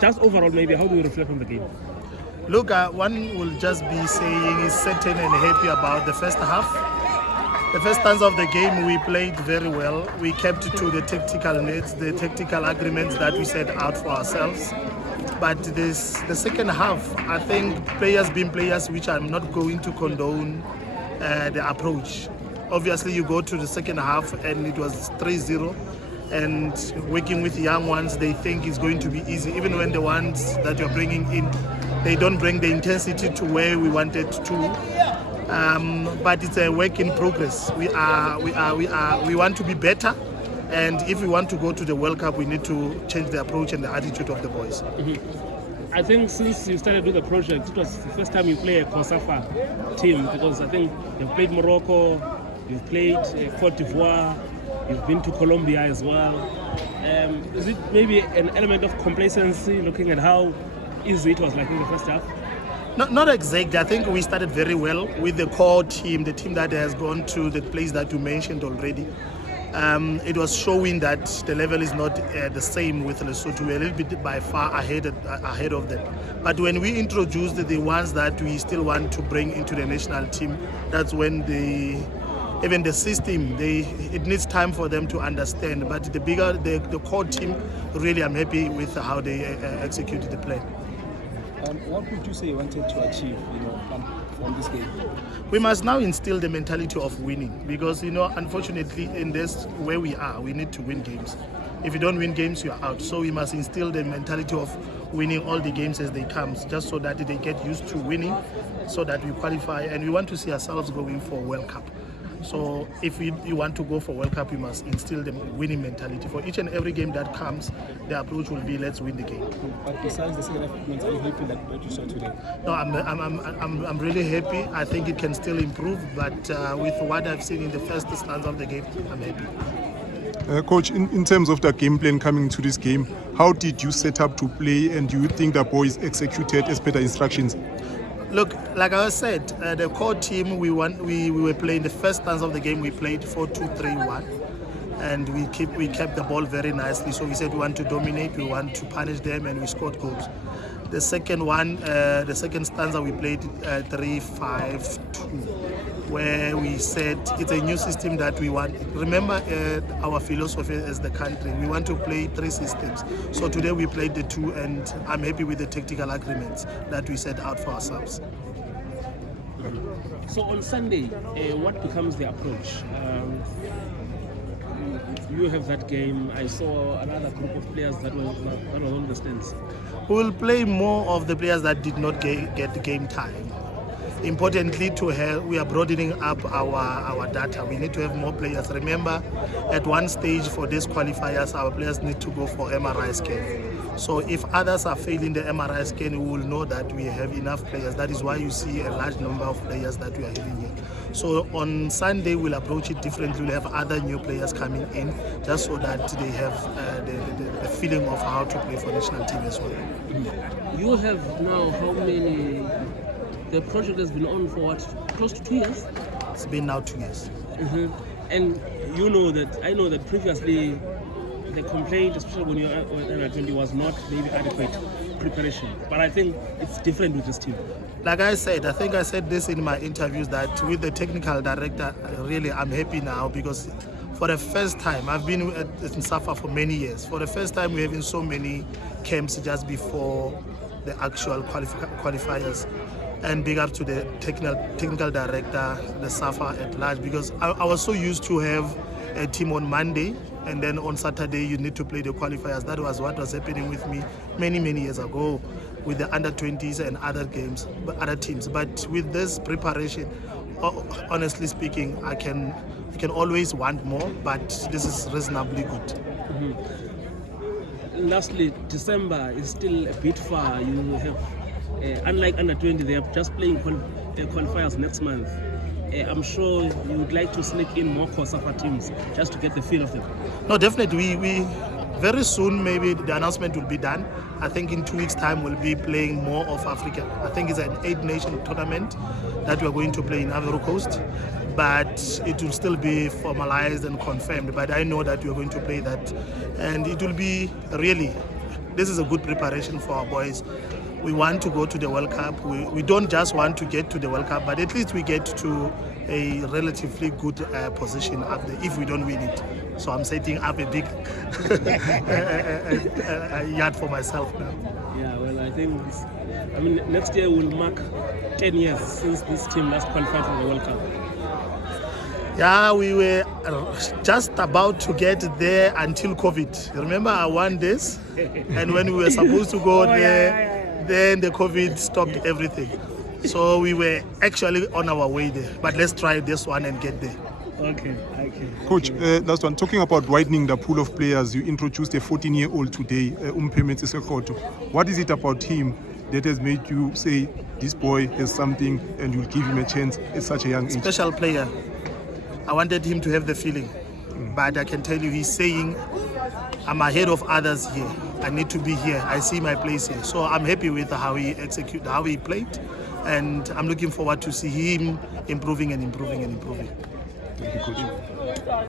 Just overall, maybe, how do you reflect on the game? Look, one will just be saying is certain and happy about the first half. The first stanza of the game, we played very well. We kept to the tactical needs, the tactical agreements that we set out for ourselves. But the second half, I think players being players, which I'm not going to condone the approach. Obviously, you go to the second half and it was 3-0. And working with young ones, they think it's going to be easy. Even when the ones that you're bringing in, they don't bring the intensity to where we wanted to. But it's a work in progress. We want to be better. And if we want to go to the World Cup, we need to change the approach and the attitude of the boys. Mm-hmm. I think since you started with the project, it was the first time you play a COSAFA team, because I think you've played Morocco, you've played Cote d'Ivoire, you've been to Colombia as well. Is it maybe an element of complacency, looking at how easy it was like in the first half? Not exactly. I think we started very well with the core team, the team that has gone to the place that you mentioned already. It was showing that the level is not the same with Lesotho. We're a little bit by far ahead of them. But when we introduced the ones that we still want to bring into the national team, that's when even the system, it needs time for them to understand. But the core team, really, I'm happy with how they executed the plan. What would you say you wanted to achieve, from this game? We must now instill the mentality of winning, because unfortunately in this where we are, we need to win games. If you don't win games, you're out. So we must instill the mentality of winning all the games as they come, just so that they get used to winning, so that we qualify. And we want to see ourselves going for World Cup. So if you want to go for World Cup, you must instill the winning mentality. For each and every game that comes, the approach will be, let's win the game. But besides the second half, are you happy like what you saw today? No, I'm really happy. I think it can still improve, but with what I've seen in the first stanza of the game, I'm happy. Coach, in terms of the game plan coming to this game, how did you set up to play, and do you think the boys executed as per the instructions? Look, like I said, the core team, we were playing the first stanza of the game, we played 4-2-3-1, and we kept the ball very nicely. So we said we want to dominate, we want to punish them, and we scored goals. The second one, the second stanza, we played 3-5-2, where we said it's a new system that we want. Remember our philosophy as the country, we want to play 3 systems. So today we played the 2, and I'm happy with the tactical agreements that we set out for ourselves. So on Sunday, what becomes the approach? You have that game. I saw another group of players that was on the stands. We will play more of the players that did not get game time. Importantly, we are broadening up our data. We need to have more players. Remember, at one stage for these qualifiers, our players need to go for MRI scan. So if others are failing the MRI scan, we will know that we have enough players. That is why you see a large number of players that we are having here. So on Sunday, we'll approach it differently. We'll have other new players coming in, just so that they have the feeling of how to play for national team as well. You have now how many? The project has been on for what? Close to 2 years? It's been now 2 years. Mm-hmm. And I know that previously the complaint, especially when you were under 20, was not maybe adequate preparation. But I think it's different with this team. Like I said, I think I said this in my interviews, that with the technical director, really I'm happy now, because for the first time, I've been in SAFA for many years. For the first time, we're having so many camps just before the actual qualifiers. And big up to the technical director, the SAFA at large, because I was so used to have a team on Monday, and then on Saturday you need to play the qualifiers. That was what was happening with me many years ago with the under-20s and other teams. But with this preparation, honestly speaking, I can always want more, but this is reasonably good. Mm-hmm. Lastly, December is still a bit far. You have unlike under 20, they are just playing qualifiers next month. I'm sure you would like to sneak in more COSAFA teams just to get the feel of them. No, definitely. We very soon, maybe the announcement will be done. I think in 2 weeks' time we'll be playing more of Africa. I think it's an 8-nation tournament that we're going to play in Ivory Coast, but it will still be formalized and confirmed. But I know that we're going to play that, and it will be really this is a good preparation for our boys. We want to go to the World Cup. We don't just want to get to the World Cup, but at least we get to a relatively good position up there if we don't win it. So I'm setting up a big yard for myself now. Yeah, well, I think next year will mark 10 years since this team last qualified for the World Cup. Yeah, we were just about to get there until COVID. Remember, I won this, and when we were supposed to go there, then the COVID stopped everything. So we were actually on our way there. But let's try this one and get there. Okay. Coach, last one. Talking about widening the pool of players, you introduced a 14-year-old today, Lekotho. What is it about him that has made you say this boy has something and you'll give him a chance at such a young age? Special player. I wanted him to have the feeling, but I can tell you he's saying, I'm ahead of others here. I need to be here. I see my place here. So I'm happy with how he played, and I'm looking forward to see him improving. Thank you, Coach.